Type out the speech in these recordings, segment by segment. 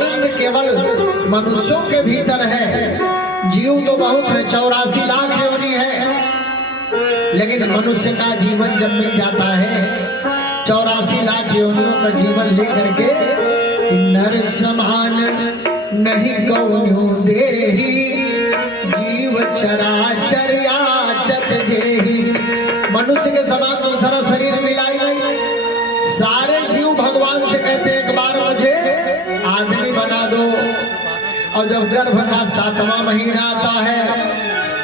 आनंद केवल मनुष्यों के भीतर है। जीव तो बहुत है, 84 लाख योनि है, लेकिन मनुष्य का जीवन जब मिल जाता है 84 लाख योनियों का जीवन लेकर के, नर समान नहीं गौन्यो देही, जीव चराचर याचत जेही। मनुष्य के समान दूसरा शरीर मिला ही नहीं। सारे जीव भगवान से कहते एक बार मुझे आदमी बना दो, और जब गर्भ का 7वां महीना आता है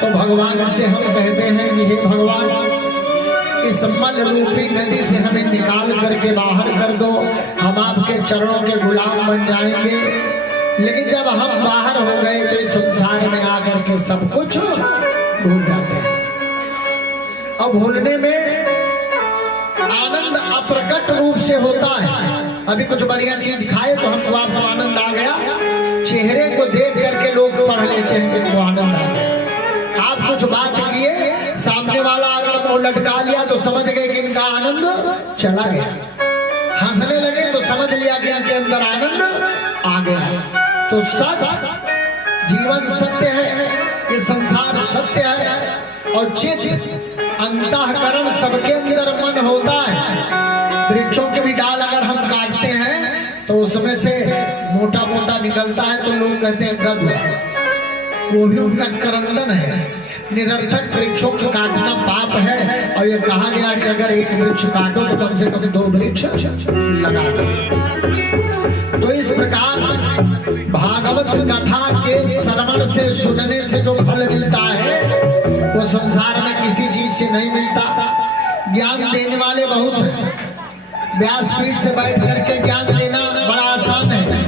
तो भगवान से हम कहते हैं कि हे भगवान, इस मल रूपी नदी से हमें निकाल करके बाहर कर दो, हम आपके चरणों के गुलाम बन जाएंगे। लेकिन जब हम बाहर हो गए तो इस संसार में आकर के सब कुछ भूल जाते हैं। और भूलने में आनंद अप्रकट रूप से होता है। अभी कुछ बढ़िया चीज खाए तो हमको आपको आनंद आ गया, चेहरे को देख करके लोग पढ़ लेते हैं कि इनको आनंद आ गया। आप कुछ बात किए, सामने वाला अगर मुंह लटका लिया तो समझ गए कि इनका आनंद चला गया। हंसने लगे तो समझ लिया कि इनके अंदर आनंद आ गया। तो सत्य, जीवन सत्य है, ये संसार सत्य है, और चित्त अंतःकरण सबके अंदर मन होता है। वृक्षों के भी डाल अगर हम काटते हैं तो उसमें से मोटा मोटा निकलता है तो लोग कहते हैं गद, वो भी उनका करंदन है। निरर्थक वृक्षों को काटना पाप है, और ये कहा गया कि अगर एक वृक्ष काटो तो कम से कम 2 वृक्ष लगा दो। तो इस प्रकार भागवत कथा के श्रवण से, सुनने से जो फल मिलता है वो संसार में किसी चीज से नहीं मिलता। ज्ञान देने वाले बहुत हैं। व्यासपीठ से बैठ करके ज्ञान देना बड़ा आसान है,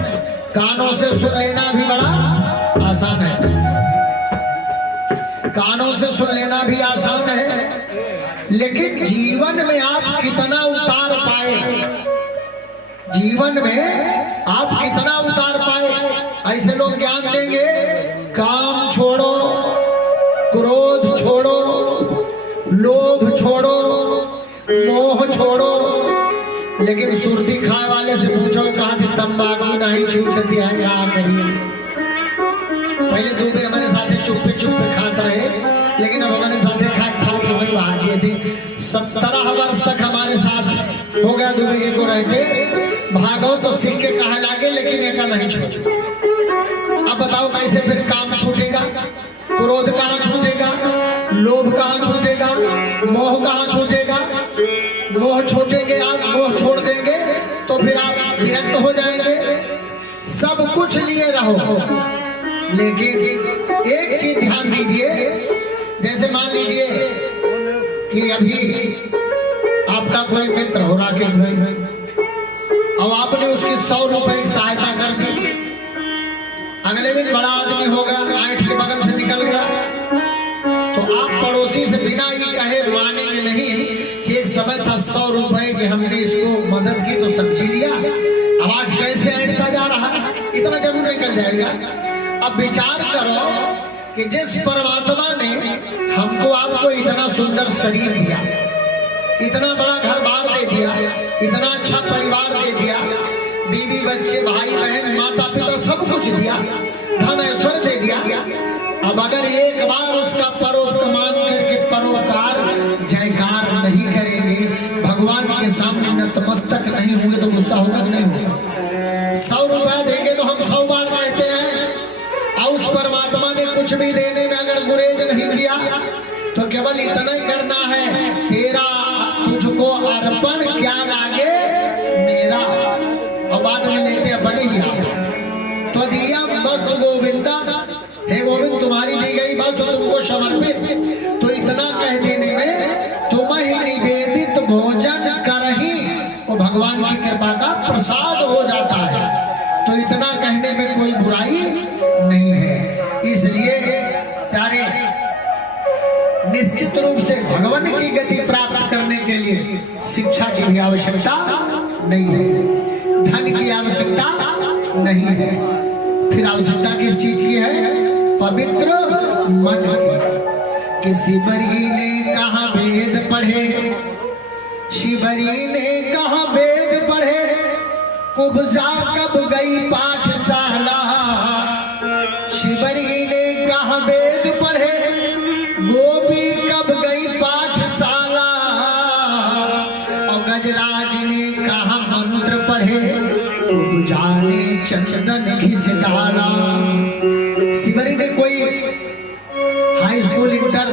कानों से सुन लेना भी बड़ा आसान है। कानों से सुन लेना भी आसान है, लेकिन जीवन में आप कितना उतार पाए, जीवन में आप कितना उतार पाए। ऐसे लोग ज्ञान देंगे, काम छोड़ो, क्रोध छोड़ो, लोभ छोड़ो, मोह छोड़ो, लेकिन सुर्ती खाए वाले से पूछो कहा थी तंबाकू नहीं छूट दिया, क्या करिए। पहले दूबे हमारे साथ चुप्पे चुप्पे खाते रहे, लेकिन अब हमारे साथ खा के वही बाहर दिए थे। 17 वर्ष तक हमारे साथ हो गया दूबे को रहते। भागो तो सीख के कहा लागे, लेकिन एक नहीं छूट। अब बताओ कैसे फिर काम छूटेगा? क्रोध कहाँ छूटेगा? लोभ कहाँ छूटेगा? मोह कहाँ छूटेगा? मोह छूटेंगे आप, मोह छोड़ देंगे तो फिर आप विरक्त हो जाएंगे। सब कुछ लिए रहो, लेकिन एक चीज ध्यान दीजिए। जैसे मान लीजिए कि अभी आपका कोई मित्र हो, राकेश भाई, अब आपने उसकी 100 रुपए की सहायता कर दी। अगले दिन बड़ा आदमी हो गया, आंठ के बगल से निकल गया, तो आप पड़ोसी से बिना ये कहे मानेंगे नहीं कि एक समय था 100 रुपए कि हमने इसको मदद की तो सब्जी लिया, अब आज कैसे ऐंठता जा रहा है, इतना जरूर निकल जाएगा। अब विचार करो कि जिस परमात्मा ने हमको आपको इतना सुंदर शरीर दिया, इतना बड़ा घर बार दे दिया, इतना अच्छा परिवार दे दिया, बीवी बच्चे भाई बहन माता पिता सब कुछ दिया, धन ऐश्वर्य दे दिया, अब अगर एक बार उसका परोपकार करके परोपकार जयकार नहीं करेंगे, भगवान के सामने नतमस्तक नहीं होंगे तो गुस्सा होगा नहीं होगा। 100 रुपया देंगे तो हम 100 बार कहते हैं, और उस परमात्मा ने कुछ भी देने में अगर गुरेज नहीं किया तो केवल इतना ही करना है, तेरा तुझको अर्पण क्या लागे मेरा, और बाद में लेते अपने ही तो दिया वस्तु गोविंदा, हे गोविंद तुम्हारी दी गई वस्तु तुमको समर्पित। तो इतना कह देने में तुम्हें निवेदित भोजन करही वो भगवान की कृपा का प्रसाद हो जाता है। तो इतना कहने में कोई बुराई नहीं है। इसलिए प्यारे, निश्चित रूप से भगवान की गति प्राप्त करने के लिए शिक्षा की भी आवश्यकता नहीं है, धन की आवश्यकता नहीं है, फिर आवश्यकता किस चीज की है? पवित्र मन की। शिवरी ने कहा वेद पढ़े, शिवरी ने कहा वेद पढ़े, कुब्जा कब गई पाठशाला। जाने चंदन घिस डाला। सिमरी ने कोई high school, inter,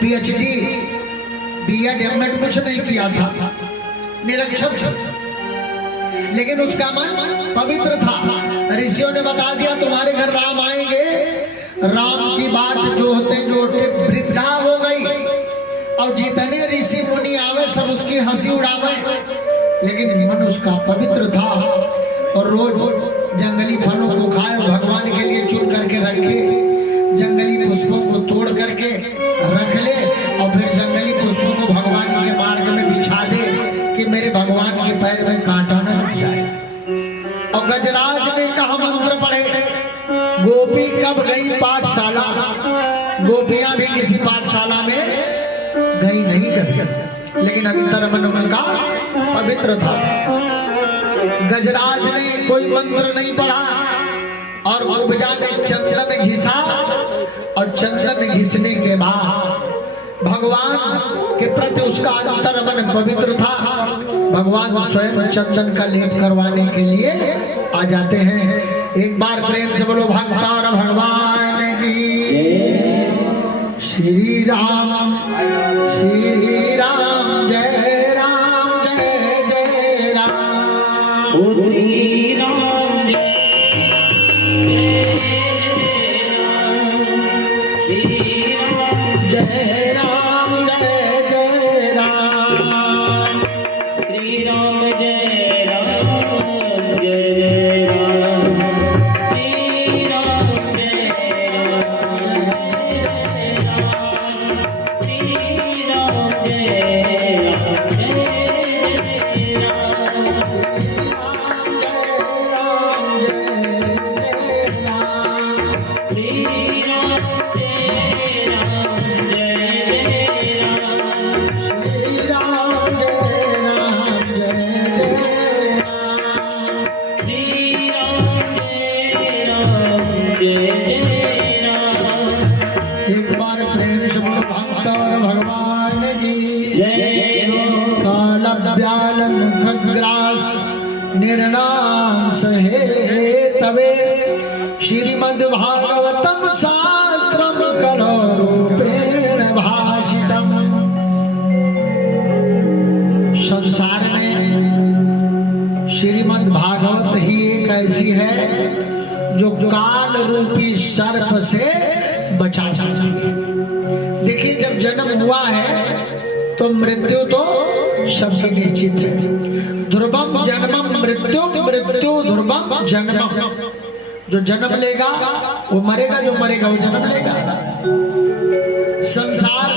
PhD, BEd, MEd कुछ नहीं किया था, निरक्षर था, लेकिन उसका मन पवित्र था। ऋषियों ने बता दिया तुम्हारे घर राम आएंगे। राम की बात जो होते वृद्धा हो गई और जितने ऋषि मुनि आवे सब उसकी हंसी उड़ावे, लेकिन मन उसका पवित्र था और रोज जंगली फलों को खाए, भगवान के लिए चुन करके रखे, जंगली पुष्पों को तोड़ करके रख ले और फिर जंगली पुष्पों को भगवान के मार्ग में बिछा दे कि मेरे भगवान के पैर में कांटा न लग जाए। और गजराज ने कहा मंत्र पढ़े। गोपी कब गई पाठशाला? गोपियां भी किसी पाठशाला में गई नहीं कभी, लेकिन अंतर मन उनका पवित्र था। गजराज ने कोई मंत्र नहीं पढ़ा और उपजा ने चंदन घिसा और चंदन घिसने के बाद भगवान के प्रति उसका अंतर मन पवित्र था। भगवान स्वयं चंदन का लेप करवाने के लिए आ जाते हैं। एक बार प्रेम से बोलो भगवान भगवान की। श्री राम जय राम जय जय राम। श्री राम जय राम जय जय राम। श्री राम जय राम जय जय राम। श्री राम जय राम जय जय राम। श्री राम जय राम जय जय राम। श्री राम जय राम निर्णांस है तवे श्रीमद् भागवतम शास्त्रम कलरूपेण भाषितम। संसार में श्रीमद् भागवत ही एक ऐसी है जो काल रूपी सर्प से बचा सकती है। देखिए, जब जन्म हुआ है तो मृत्यु तो सबकी निश्चित है। ध्रुवम जन्मम मृत्यु, मृत्यु ध्रुवम जन्मम। जो जन्म लेगा वो मरेगा, जो मरेगा वो जन्म लेगा। संसार,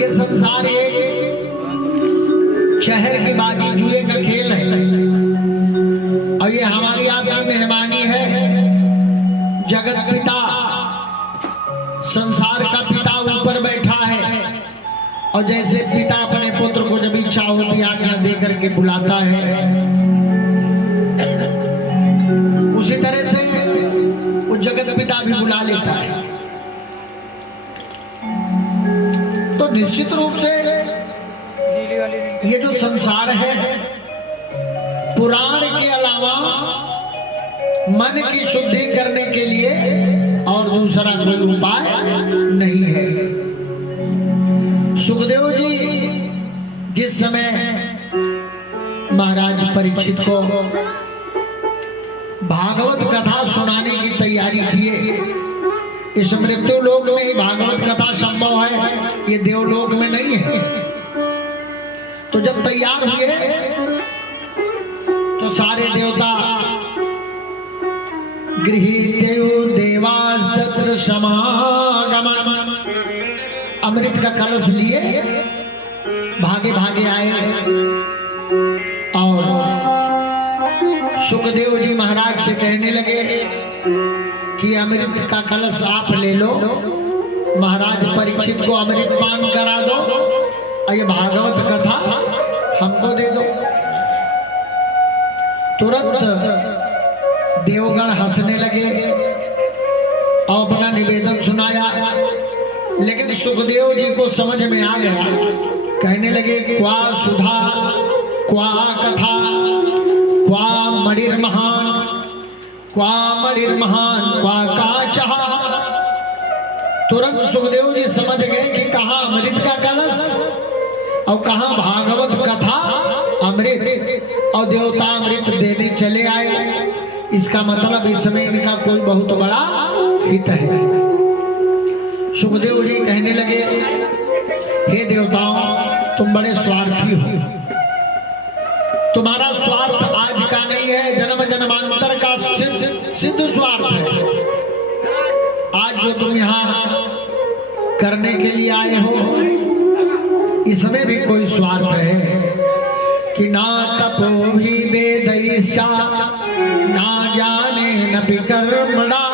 ये संसार एक शहर की बाजी जुए का खेल है और ये हमारी आपकी मेहमानी है। जगत पिता, संसार का पिता ऊपर बैठा है और जैसे पिता अपने पुत्र को जब इच्छा होती आज्ञा दे करके बुलाता है, उसी तरह से वो जगत पिता भी बुला लेता है। तो निश्चित रूप से ये जो संसार है, पुराण के अलावा मन की शुद्धि करने के लिए और दूसरा कोई उपाय नहीं है। सुखदेव जी जिस समय महाराज परीक्षित को भागवत कथा सुनाने की तैयारी किए, इस मृत्यु लोक में भागवत कथा संभव है, ये देवलोक में नहीं है। तो जब तैयार हुए तो सारे देवता गृहीतेयो देवास्तत्र समागमन, अमृत का कलश लिए भागे भागे आए और सुखदेव जी महाराज से कहने लगे कि अमृत का कलश आप ले लो, महाराज परीक्षित को अमृत पान करा दो और ये भागवत कथा हमको दे दो। तुरंत देवगण हंसने लगे और अपना निवेदन सुनाया, लेकिन सुखदेव जी को समझ में आ गया। कहने लगे क्वा सुधा क्वा कथा क्वा मणिर्महान क्वा का चाहा। तुरंत सुखदेव जी समझ गए कि कहाँ अमृत का कलश और कहाँ भागवत कथा अमृत, और देवता अमृत देने चले आए। इसका मतलब इसमें इनका कोई बहुत बड़ा हित है। सुखदेव जी कहने लगे, हे देवताओं, तुम बड़े स्वार्थी हो। तुम्हारा स्वार्थ आज का नहीं है, जन्म जन्मांतर का सिद्ध स्वार्थ है। आज जो तुम यहाँ करने के लिए आए हो, इसमें भी कोई स्वार्थ है कि ना तपो भी वेदैश्चा ना ज्ञाने न विकर्मणा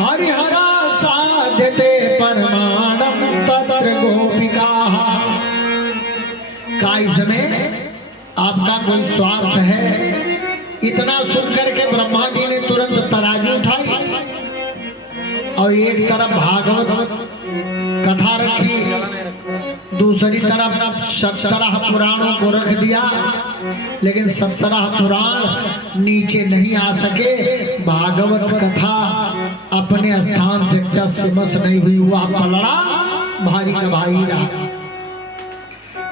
हरिहरा साध्यते परमाणम तत्र गोपिकाः। का इसमें आपका कोई स्वार्थ है? इतना सुनकर के ब्रह्मा जी ने तुरंत तराजू उठाई और एक तरफ भागवत कथा रखी, दूसरी तरफ 17 पुराणों को रख दिया। लेकिन 17 पुराण नीचे नहीं आ सके। भागवत कथा अपने स्थान से टस से मस नहीं हुई, हुआ पलड़ा भारी का भाई रहा।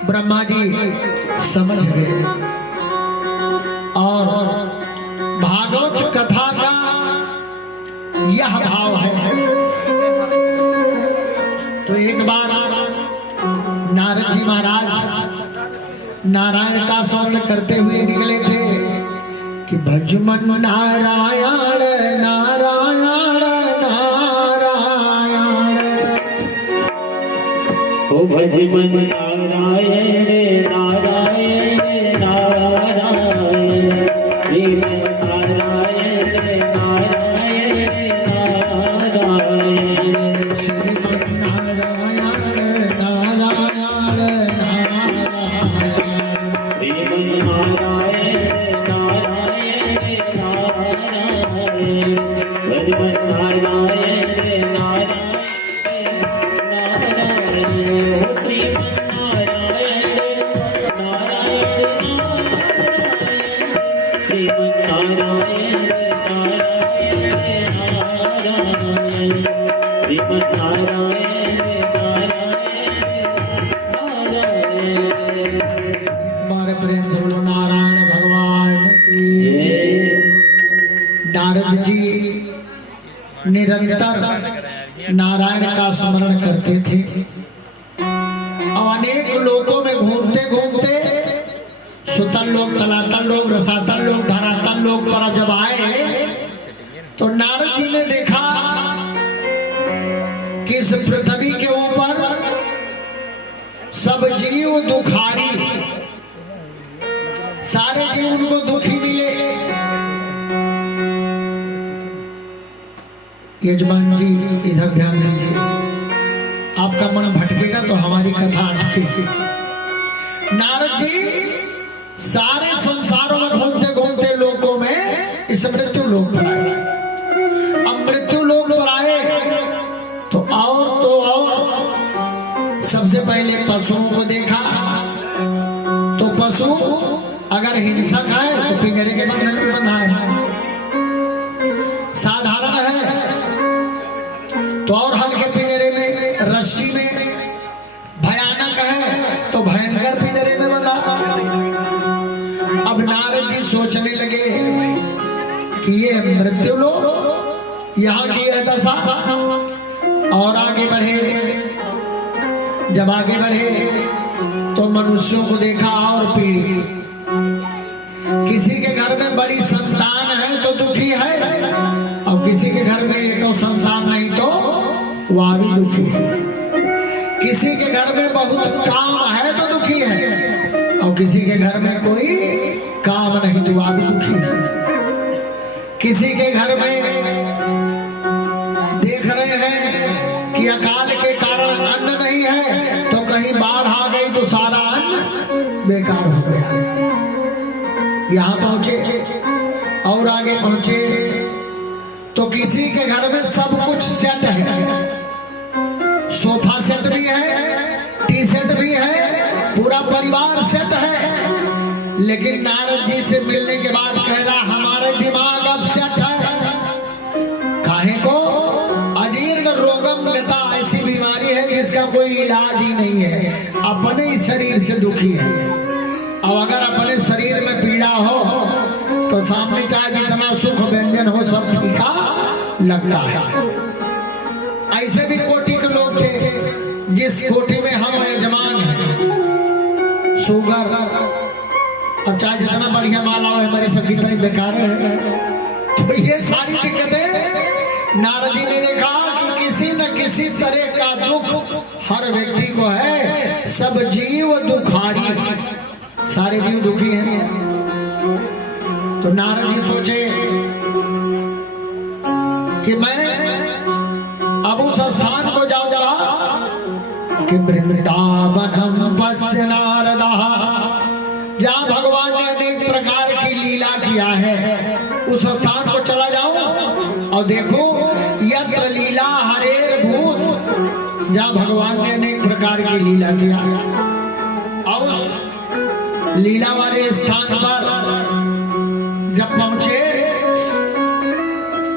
ब्रह्मा जी समझ गए और भागवत कथा का यह भाव है। तो एक बार नारद जी महाराज नारायण का स्मरण करते हुए निकले थे कि भजमन नारायण नारायण नारायण, ओ भजमन नारायण नारायण नारायण, श्रीमन नारायण नारायण नारायण, श्रीमन नारायण नारायण नारायण, श्रीमन नारायण नारायण नारायण, भजमन नारायण नारायण नारायण, ओ श्रीमन नारायण नारायण नारायण, श्रीमन नारायण नारायण नारायण, श्रीमन नारायण नारायण नारायण। हमारे प्रेम से बोलो नारायण भगवान की। नारद जी निरंतर नारायण का स्मरण करते थे और अनेक लोकों में घूमते घूमते सुतल लोक, तलातल लोक, रसातल लोक, धरातल लोक पर जब आए तो नारद जी ने देखा कि इस पृथ्वी के ऊपर सब जीव दुखारी, सारे जीव उनको दुखी मिले। यजमान जी इधर ध्यान दीजिए, आपका मन भटकेगा तो हमारी कथा अटकेगी। नारद जी सारे संसारों में घूमते घूमते लोकों में इस मृत्यु लोक पर आए। अब मृत्यु लोक पर आए तो और सबसे पहले पशुओं को देखा। तो पशु अगर हिंसक है तो पिंजरे के बंधन में बंधा है, साधारण है तो और हल्के पिंजरे में, रस्सी में, भयानक है तो भयंकर पिंजरे में बंधा। अब नारद जी सोचने लगे कि ये मृत्यु लोक, यहाँ की है दशा। और आगे बढ़े, जब आगे बढ़े तो मनुष्यों को देखा और पीड़ित। किसी के घर में बड़ी संतान है तो दुखी है, और किसी के घर में एक संतान नहीं तो वह भी दुखी है। किसी के घर में बहुत काम है तो दुखी है, और किसी के घर में कोई काम नहीं तो वह भी दुखी है। किसी के घर में देख रहे हैं कि अकाल के कारण अन्न नहीं है, तो कहीं बाढ़ आ गई तो सारा अन्न बेकार हो गया। यहाँ पहुंचे और आगे पहुंचे तो किसी के घर में सब कुछ सेट है, सोफा सेट भी है, टी सेट भी है, पूरा परिवार सेट है। लेकिन नारद जी से मिलने के बाद कह रहा हमारे दिमाग अब सेट है। काहे को? अजीर्ण रोगम गता, ऐसी बीमारी है जिसका कोई इलाज ही नहीं है, अपने ही शरीर से दुखी है। अब अगर अपने शरीर में पीड़ा हो तो सामने चाहे जितना सुख व्यंजन हो सब फीका लगता है। ऐसे भी कोटि के लोग थे जिस कोटि में हम यजमान हैं। शुगर, अब चाहे जितना बढ़िया माला हो हमारी सब कितनी बेकार है। तो ये सारी दिक्कतें नारद जी ने देखा कि किसी न किसी तरह का दुख हर व्यक्ति को है। सब जीव दुखारी, सारे जीव दुखी हैं। तो नारद जी सोचे कि मैं अब उस स्थान को जाऊंगा कि वृंदावनम पश्य नारदा, जहाँ भगवान ने अनेक प्रकार की लीला किया है, उस स्थान को चला जाऊं और देखो यत्र लीला हरेर भूत, जहाँ भगवान ने अनेक प्रकार की लीला किया। और उस लीला वाले स्थान पर जब पहुंचे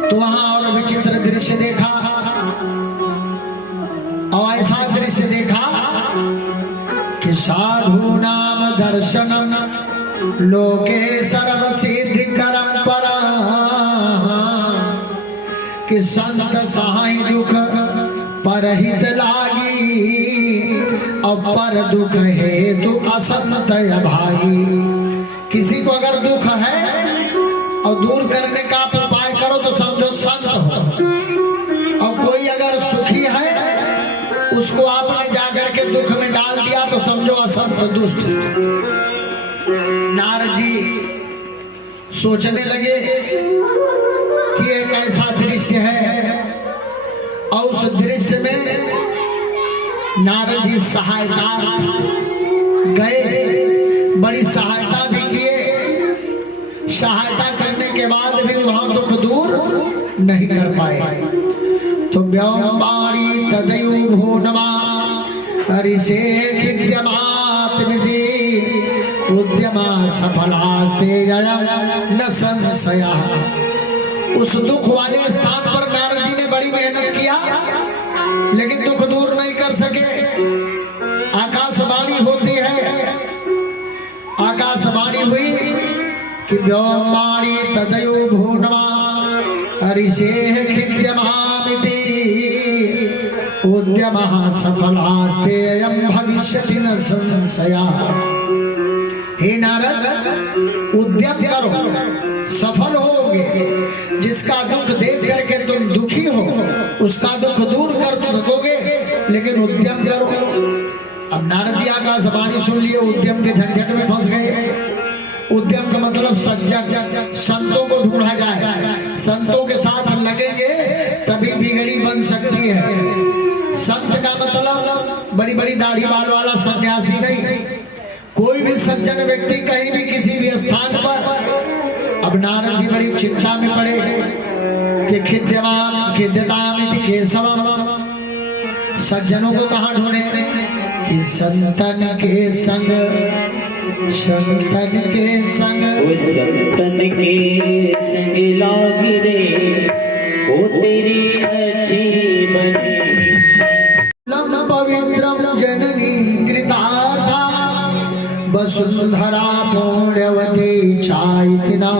तो वहां और विचित्र दृश्य देखा। और ऐसा दृश्य देखा कि साधु नाम दर्शनम लोके सर्व सिद्धि करम परा, कि संत सहाय दुख परहित लागी और पर दुख हेतु असंत भागी। किसी को अगर दुख है और दूर करने का आप उपाय करो तो समझो संत हो, और कोई अगर सुखी है उसको आपने जाकर के दुख में डाल दिया तो समझो असंत दुष्ट। नारद जी सोचने लगे कि एक ऐसा दृश्य है, और उस दृश्य में नारद जी सहायता गए, बड़ी सहायता भी किए। सहायता करने के बाद भी वहां दुख दूर नहीं कर पाए। तो व्योमाणी तदयु भूनमा हरिषे खिद्यमात्मति उद्यमा सफलास्ते न संशया। उस दुख वाले स्थान पर नारद जी ने बड़ी मेहनत किया लेकिन दुख दूर नहीं कर सके। आकाशवाणी होती है, आकाशवाणी हुई कि व्योमाणी तदयु भूनमा हरिषे खिद्यमामिति उद्यमः सफलास्तेयं भविष्यति न संशया। हे नारद, उद्यम करो, सफल होगे। जिसका दुख देख करके तुम दुखी हो उसका दुख दूर कर सकोगे, लेकिन उद्यम करो। अब नारद जी आकाशवाणी सुन लिए, उद्यम के झंझट में फंस गए। उद्यम का मतलब सज्जन, संतों को ढूंढा जाए, संतों के साथ लगेंगे तभी बिगड़ी बन सकती है। संत का मतलब बड़ी बड़ी दाढ़ी बाल वाला सन्यासी नहीं, कोई भी सज्जन व्यक्ति कहीं भी किसी भी स्थान पर। अब नारद जी बड़ी चिंता में पड़े कि खिद्यमान खिद्यतामिति केशवम, सज्जनों को कहाँ ढूंढे कि संतन के संग, संतन के संग, संतन के संग लाग रे वो तेरी अच्छी बनी। लम पवित्रम जननी कृतार्था वसुंधरा पुण्यवती चाइतना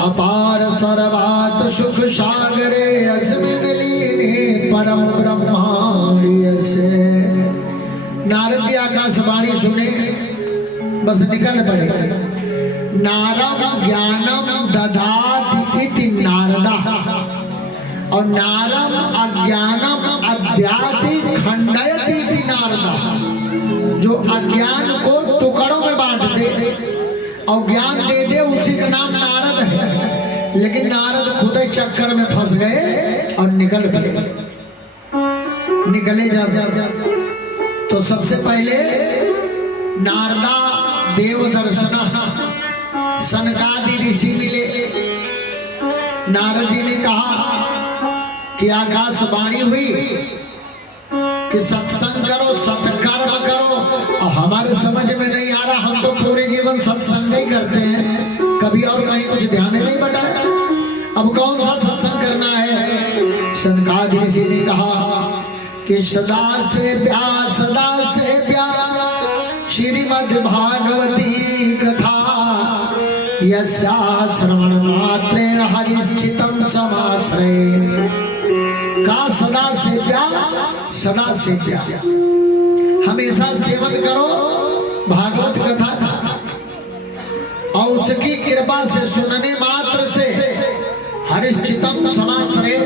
अपार सर्वात सुख सागरे अस्मिन् लीने परम ब्रह्मांड से। नारद जी आकाशवाणी सुने, बस निकल पड़े। नारम ज्ञानम ददाति इति नारदा, और नारम अज्ञानम अद्याति खंडयति इति नारदा। जो अज्ञान को टुकड़ों में बांट दे और ज्ञान दे दे उसी का नाम नारद है। लेकिन नारद खुद ही चक्कर में फंस गए और निकल पड़े। निकले जब तो सबसे पहले नारदा देव दर्शन सनकादि ऋषि मिले। नारद जी ने कहा कि आकाशवाणी हुई कि सत्संग करो, सत्कर्म करो, और हमारे समझ में नहीं आ रहा, हम तो पूरे जीवन सत्संग सत्संग नहीं करते हैं, कभी और कहीं कुछ ध्यान नहीं बटा, अब कौन सा सत्संग करना है। सनकादि ऋषि ने कहा कि सदा से प्यार श्रीमद् भागवती कथा यस्या श्रवण मात्रेण हरिश्चितं समाश्रये। का सदा से प्यार हमेशा सेवन करो भागवत कथा का, और उसकी कृपा से सुनने मात्र से हरिश्चितं समाश्रये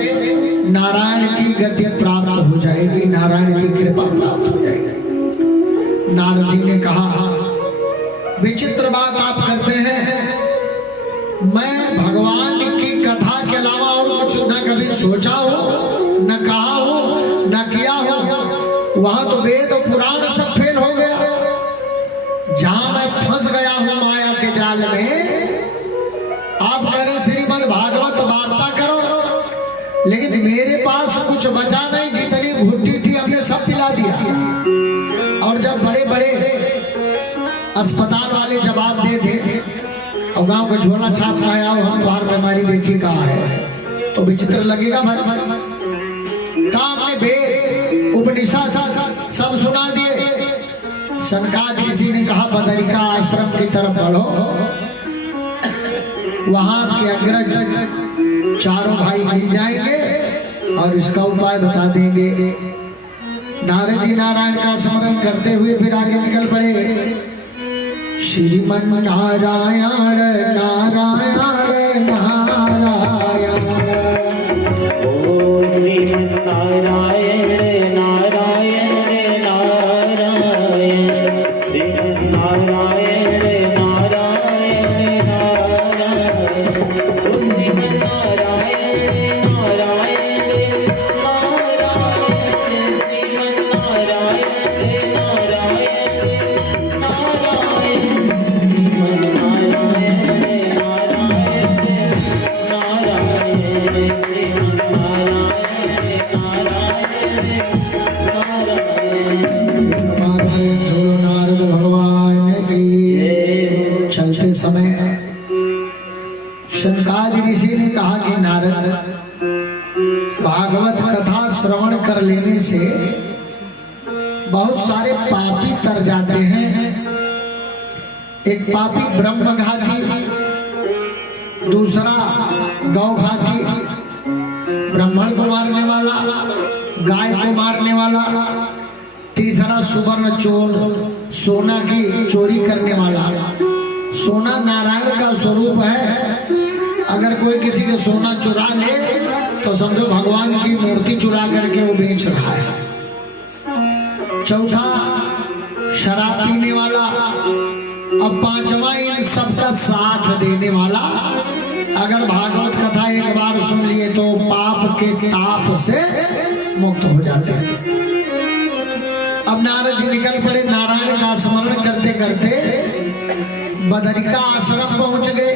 नारायण की गति प्राप्त हो जाएगी, नारायण की कृपा प्राप्त हो जाएगी। नारद जी ने कहा विचित्र बात आप करते हैं, मैं भगवान की कथा के अलावा और कुछ न कभी सोचा हो, न कहा हो, न किया हो। वहां तो वेद और पुराण सब फेल हो गया। जहां मैं फंस गया हूं माया के जाल में, आप कह रहे श्रीमद् भागवत वार्ता करो, लेकिन मेरे पास कुछ बचा नहीं, जितनी घुट्टी थी हमने सब पिला दिया। और जब बड़े बड़े अस्पताल वाले जवाब दे दे और गांव का झोला छाप आया हो, हम तुम्हारी बीमारी देखी कहाँ है, तो विचित्र लगेगा। काम में वेद उपनिषद सब सुना दिए। सनकादि ऋषि ने कहा बदरिका आश्रम की तरफ बढ़ो, वहां के अग्रज चारों भाई मिल जाएंगे और इसका उपाय बता देंगे। नारद जी नारायण का स्मरण करते हुए फिर आगे निकल पड़े। श्रीमन्नारायण नारायण नारायण ओ श्रीमन्नारायण नारायण नारायण श्रीमन्नारायण नारायण नारायण श्रीमन्नारायण नारायण नारद भगवान की। चलते समय सनकादि ऋषि ने कहा कि नारद, भागवत कथा श्रवण कर लेने से बहुत सारे पापी तर जाते हैं। एक पापी ब्रह्मघाती, दूसरा गौघाती, ब्राह्मण को मारने वाला, गाय को मारने वाला, तीसरा सुवर्ण चोर, सोना की चोरी करने वाला। सोना नारायण का स्वरूप है। अगर कोई किसी के सोना चुरा ले तो समझो भगवान की मूर्ति चुरा करके वो बेच रहा है। चौथा शराब पीने वाला, और पांचवा इन सबका साथ देने वाला। अगर भागवत कथा एक बार सुन लिए तो पाप के ताप से मुक्त हो जाते हैं। अब नारद जी निकल पड़े, नारायण का स्मरण करते करते बदरिका आश्रम पहुंच गए।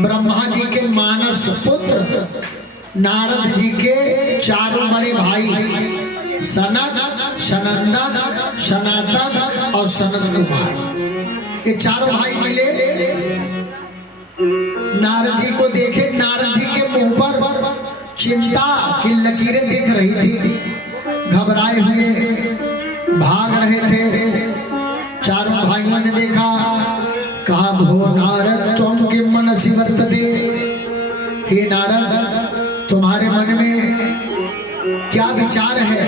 ब्रह्मा जी के मानस पुत्र नारद जी के चारों बड़े भाई सनक, सनंदन, सनातन और सनत कुमार, ये चारों भाई मिले। नारद जी को देखे, नारद जी के मुंह पर चिंता की लकीरें दिख रही थी। घबराए हुए भाग रहे थे। चारों भाइयों ने देखा, कहा भो नारद तुम के मनसि वर्तते। हे नारद, तुम्हारे मन में क्या विचार है?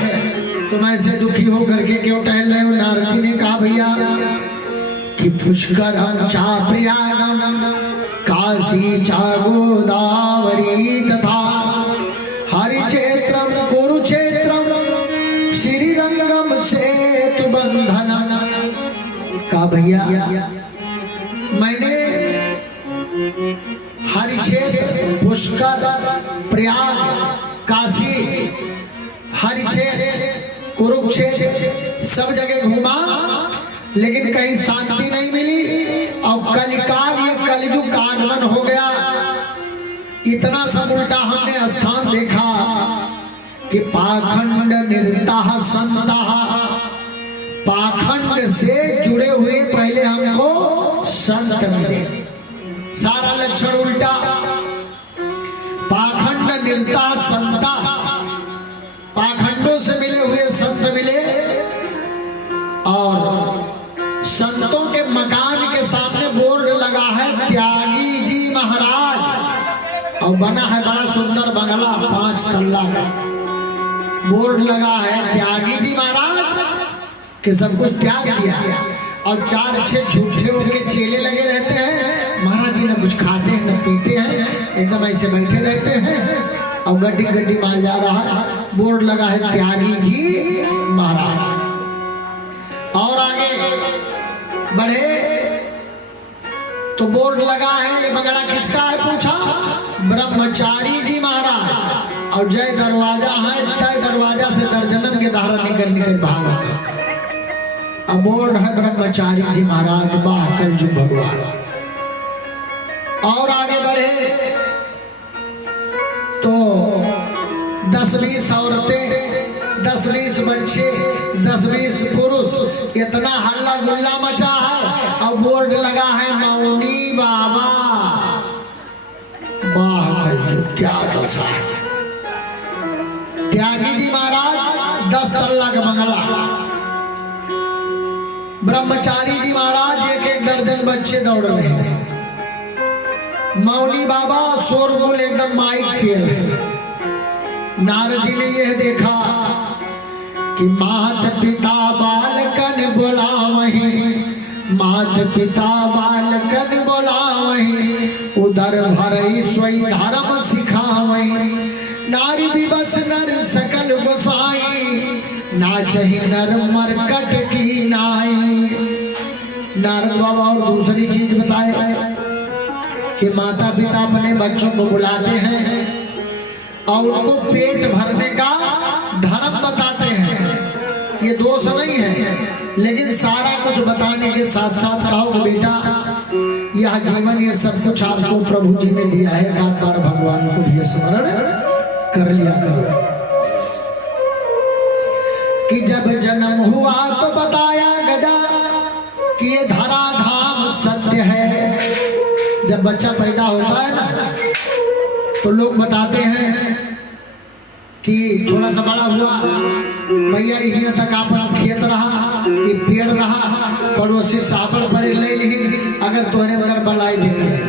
तुम ऐसे दुखी हो करके क्यों टहल रहे हो? नारद जी ने कहा भैया कि पुष्करम चा प्रयागम काशी चा गोदावरी तथा हरिक्षेत्रम कुरुक्षेत्रम श्रीरंगम सेतु बंधन। कहा भैया मैंने हरिक्षेत्र, पुष्कर, प्रयाग, काशी, हरिक्षेत्र, कुरुक्षेत्र सब जगह घूमा, लेकिन कहीं शांति नहीं मिली। और कलिकाल, ये कलयुग का आगमन हो गया। इतना सब उल्टा हमने स्थान देखा कि पाखंड निरता संता, पाखंड से जुड़े हुए पहले हमको संत मिले। सारा लक्षण उल्टा, पाखंड निरता संता, पाखंडों से मिले हुए संत मिले और संतों के मकान के सामने बोर्ड लगा है त्यागी जी महाराज, और बना है बड़ा सुंदर बंगला 5 तल्ला का। बोर्ड लगा है त्यागी जी महाराज कि सब कुछ त्याग दिया, और 4-6 झूठे उनके चेले लगे रहते हैं। महाराज जी न कुछ खाते हैं न पीते हैं, एकदम ऐसे बैठे रहते हैं और गड्डी गड्डी माल जा रहा है। बोर्ड लगा है त्यागी जी महाराज। और आगे बढ़े तो बोर्ड लगा है, ये बंगला किसका है पूछा, ब्रह्मचारी जी महाराज। और जय दरवाजा है, तय दरवाजा से दर्जनन के धारा निकल निकल भागा। अब बोर्ड है ब्रह्मचारी जी महाराज, वाह कलजुग भगवान। और आगे बढ़े तो 10-20 औरतें, 10-20 बच्चे, 10-20 पुरुष, इतना हल्ला गुल्ला मचा है। और बोर्ड लगा है मौनी बाबा, वाह कलजुग क्या दशा है। त्यागी जी महाराज 10 तल्ला का बंगला, ब्रह्मचारी जी महाराज 1-1 दर्जन बच्चे दौड़ रहे हैं। मौनी बाबा शोरगुल एकदम माइक फेल है। नारद जी ने यह देखा कि मात पिता बालकन बोलावहीं, मात पिता बालकन बोलावहीं, उदर भरई सोई धर्म सिखावहीं, नारी विवश नर सकल गोसाई, नाचहि नर मरकट की नाई। नारद बाबा और दूसरी चीज बताए कि माता पिता अपने बच्चों को बुलाते हैं और उनको पेट भरने का धर्म बताते हैं, ये दोष नहीं है। लेकिन सारा कुछ बताने के साथ साथ कहो कि बेटा यह जीवन ये सब कुछ आपको प्रभु जी ने दिया है, एक बार भगवान को भी स्मरण कर लिया करो। कि जब जन्म हुआ तो बताया गजा कि ये धरा धाम सत्य है। जब बच्चा पैदा होता है ना तो लोग बताते हैं कि थोड़ा सा बड़ा हुआ भैया यहाँ तक आप खेत रहा कि पेड़ रहा, पड़ोसी साबड़ पर ले ली, अगर तोहरे अंदर बलाई दिख रही,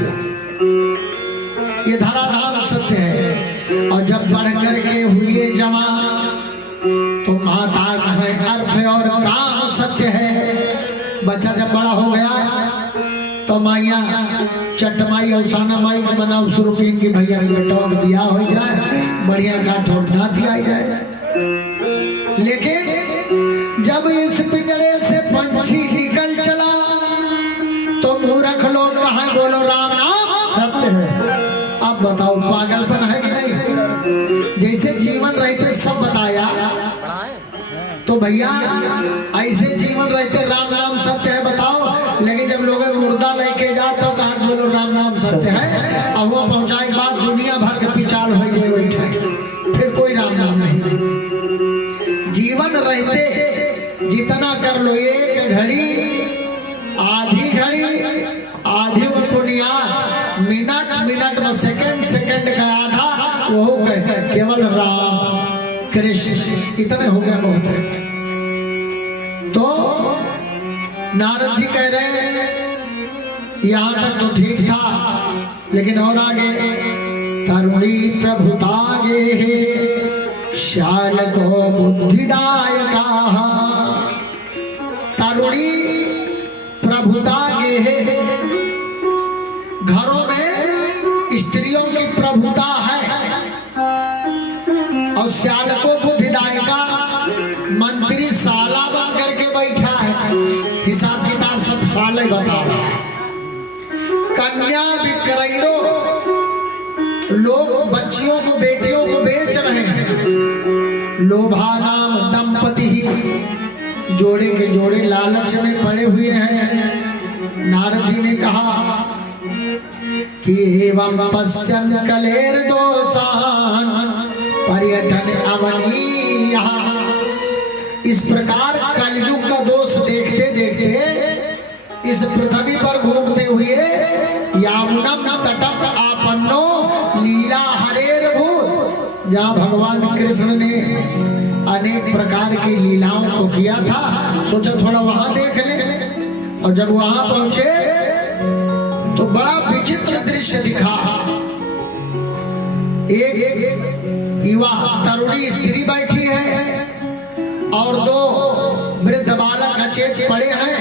ये धराधाम सत्य है। और जब बढ़ करके हुए जमा तो माता है अर्थ और काम सत्य है। बच्चा जब बड़ा हो गया तो माइया चटमाई अवसाना माई का बनाओ शुरू की कि भैया बेटा का बियाह हो जाए, बढ़िया घाट और ना दिया जाए। लेकिन जब इस पिंजरे से पंछी निकल चला तो मूर्ख लोग कहाँ बोलो राम नाम सत्य है। अब बताओ पागलपन है कि नहीं। जैसे जीवन रहते सब बताया तो भैया ऐसे जीवन रहते राम नाम सत्य है बताओ, लेकिन जब लोग मुर्दा लेके जाओ तो कहा बोलो राम नाम सत्य है, और वो पहुंचाए के बाद दुनिया भर के पिछाड़ हो जाए बैठे, फिर कोई राम नाम नहीं। जीवन रहते जितना कर लो, एक घड़ी आधी घड़ी आधी वो बुनियाद, मिनट मिनट में सेकंड का आधा वो केवल राम कृष्ण इतने हो गया बहुत है। तो नारद जी कह रहे हैं यहाँ तक तो ठीक था, लेकिन और आगे तरुणी प्रभुतागे श्याल को बुद्धिदायका। तरुणी प्रभुतागे, घरों में स्त्रियों की प्रभुता है और श्याल को बुद्धिदायका। मंत्री साला बन करके बैठा है, हिसाब किताब सब साले बता रहा है। कन्या विक्रयणो, लोग बच्चियों को बेटियों को बेच रहे हैं। लोभा नाम दंपति ही, जोड़े के जोड़े लालच में पड़े हुए हैं। नारद जी ने कहा कि एवं पश्यन् कलेर दोषान् पर्यटन अवनीयः। इस प्रकार कलयुग का दोष देखते देखते इस पृथ्वी पर घूमते हुए यामुनम तटम आपन्नो लीला हरेर भूत, जहाँ भगवान कृष्ण ने अनेक प्रकार की लीलाओं को किया था, सोचा थोड़ा वहां देख ले। और जब वहां पहुंचे तो बड़ा विचित्र दृश्य दिखा। एक युवा तरुणी स्त्री बैठी है और दो वृद्ध बालक अचेत पड़े हैं।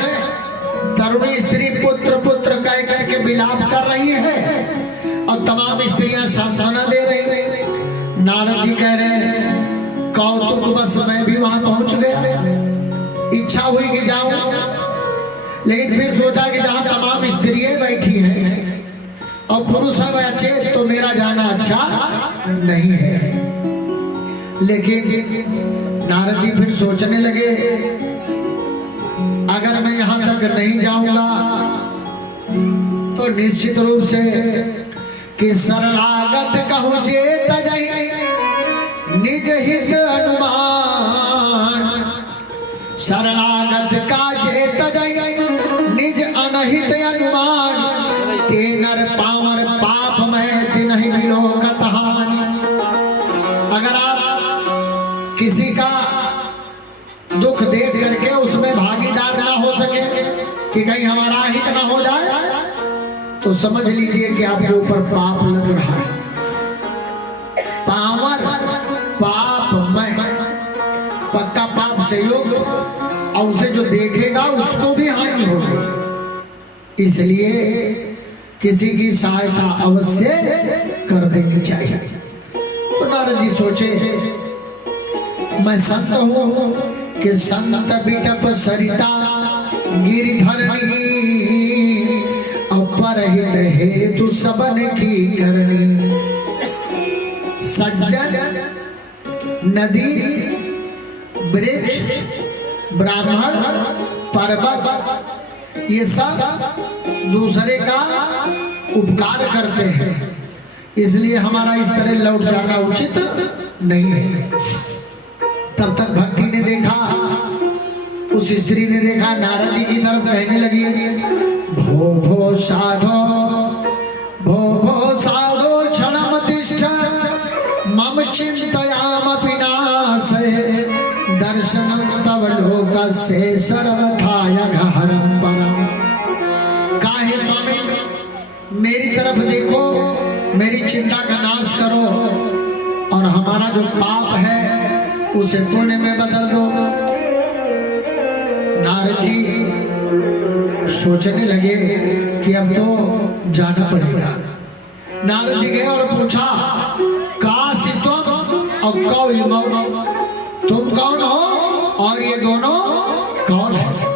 तरुणी स्त्री पुत्र पुत्र कह करके विलाप कर रही है और तमाम स्त्रियां सांत्वना दे रही हैं। नारद जी कह रहे हैं कौतुक बस मैं भी वहां पहुंच गया। इच्छा हुई कि जाऊं, लेकिन फिर सोचा कि जहां तमाम स्त्रियां बैठी हैं और पुरुष सब अचेत तो मेरा जाना अच्छा नहीं है। लेकिन नारद जी फिर सोचने लगे अगर मैं यहां तक नहीं जाऊंगा तो निश्चित रूप से कि शरणागत कहूं जे तजहि निज हित अनुमान, शरणागत का जे तजहि निज अनहित अनुमान, ते नर पावर पाप में तिन्हि विलोकत हानि। अगर आप किसी का दुख देख करके उसमें भागीदार ना हो सके कि कहीं हमारा हित ना हो जाए, तो समझ लीजिए कि आपके ऊपर पाप लग रहा है। पावर पाप में पक्का पाप से योग, और उसे जो देखेगा उसको भी हानि होगी। इसलिए किसी की सहायता अवश्य कर देनी चाहिए। तो नारद जी सोचे मैं संत हूं कि संत बिटप सरिता गिरिधरणी, अपरहित हेतु सबन की करनी। सज्जन नदी वृक्ष ब्राह्मण पर्वत ये सब दूसरे का उपकार करते हैं, इसलिए हमारा इस तरह लौट जाना उचित नहीं है। तब तक भक्ति ने देखा, उस स्त्री ने देखा, नारद जी की तरफ कहने लगी भो भो साधो क्षणम तिष्ठ मम चिंतयामपि नाशय, दर्शनम तव लोकस्य सर्वथा यघहरम परम। काहे स्वामी मेरी तरफ देखो, मेरी चिंता का नाश करो और हमारा जो पाप है उसे पुण्य में बदल दो। नारद जी सोचने लगे कि अब तो जाना पड़ेगा। नारद जी गए और पूछा काशी तुम और कौ तुम कौन हो और ये दोनों कौन है?